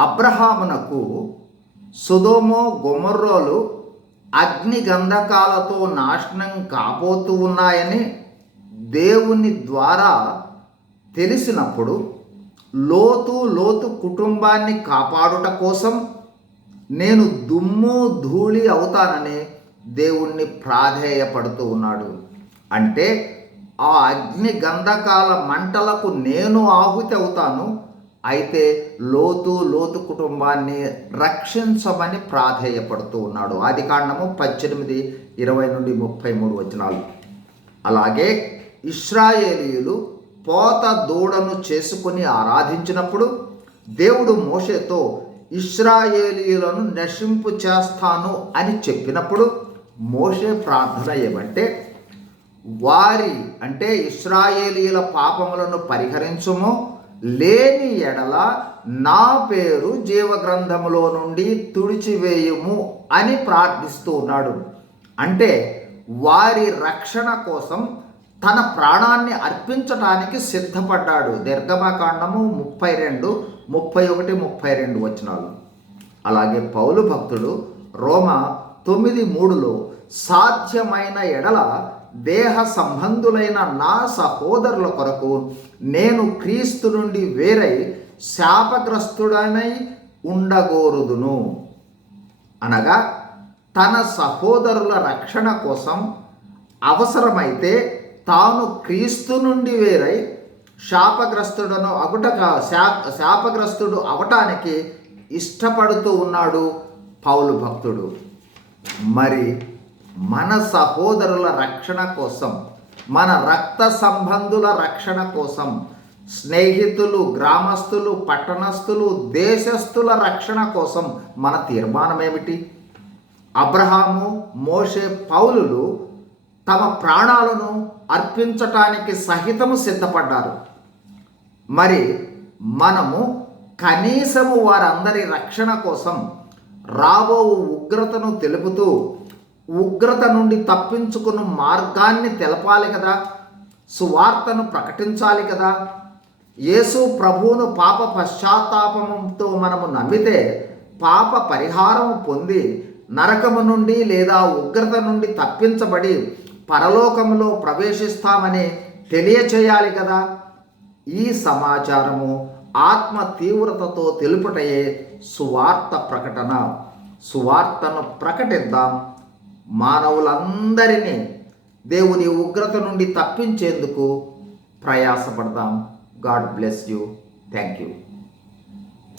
అబ్రహామునకు సుధోమో గుమర్రోలు అగ్ని గంధకాలతో నాశనం కాబోతూ ఉన్నాయని దేవుని ద్వారా తెలిసినప్పుడు లోతు లోతు కుటుంబాన్ని కాపాడుట కోసం నేను దుమ్ము ధూళి అవుతానని దేవుణ్ణి ప్రాధేయపడుతూ ఉన్నాడు. అంటే ఆ అగ్ని గంధకాల మంటలకు నేను ఆహుతి అవుతాను అయితే లోతు లోతు కుటుంబాన్ని రక్షించమని ప్రాధేయపడుతూ ఉన్నాడు. ఆది కాండము పద్దెనిమిది ఇరవై నుండి ముప్పై మూడు వచనాలు. అలాగే ఇస్రాయేలీయులు పోత దూడను చేసుకుని ఆరాధించినప్పుడు దేవుడు మోషేతో ఇస్రాయేలీయులను నశింపు చేస్తాను అని చెప్పినప్పుడు మోషే ప్రార్థన ఏమంటే వారి అంటే ఇస్రాయేలీల పాపములను పరిహరించుము లేని ఎడల నా పేరు జీవగ్రంథములో నుండి తుడిచివేయుము అని ప్రార్థిస్తూ ఉన్నాడు. అంటే వారి రక్షణ కోసం తన ప్రాణాన్ని అర్పించటానికి సిద్ధపడ్డాడు. నిర్గమకాండము ముప్పై రెండు ముప్పై ఒకటి ముప్పై రెండు వచనాలు. అలాగే పౌలు భక్తుడు రోమ తొమ్మిది మూడులో సాధ్యమైన ఎడల దేహ సంబంధులైన నా సహోదరుల కొరకు నేను క్రీస్తు నుండి వేరై శాపగ్రస్తుడనై ఉండగోరుదును. అనగా తన సహోదరుల రక్షణ కోసం అవసరమైతే తాను క్రీస్తు నుండి వేరై శాపగ్రస్తుడను అగుటక శాప శాపగ్రస్తుడు అవటానికి ఇష్టపడుతూ ఉన్నాడు పౌలు భక్తుడు. మరి మన సహోదరుల రక్షణ కోసం మన రక్త సంబంధుల రక్షణ కోసం స్నేహితులు గ్రామస్తులు పట్టణస్థులు దేశస్థుల రక్షణ కోసం మన తీర్మానం ఏమిటి అబ్రహాము మోషే పౌలులు తమ ప్రాణాలను అర్పించటానికి సహితము సిద్ధపడ్డారు. మరి మనము కనీసము వారందరి రక్షణ కోసం రాబో ఉగ్రతను తెలుపుతూ ఉగ్రత నుండి తప్పించుకున్న మార్గాన్ని తెలపాలి కదా సువార్తను ప్రకటించాలి కదా. యేసు ప్రభువును పాప పశ్చాత్తాపంతో మనము నమ్మితే పాప పరిహారం పొంది నరకము నుండి లేదా ఉగ్రత నుండి తప్పించబడి పరలోకములో ప్రవేశిస్తామని తెలియచేయాలి కదా. ఈ సమాచారము ఆత్మ తీవ్రతతో తెలుపుటయే సువార్త ప్రకటన. సువార్తను ప్రకటిద్దాం. మానవులందరినీ దేవుని ఉగ్రత నుండి తప్పించేందుకు ప్రయాసపడదాం. God bless you. Thank you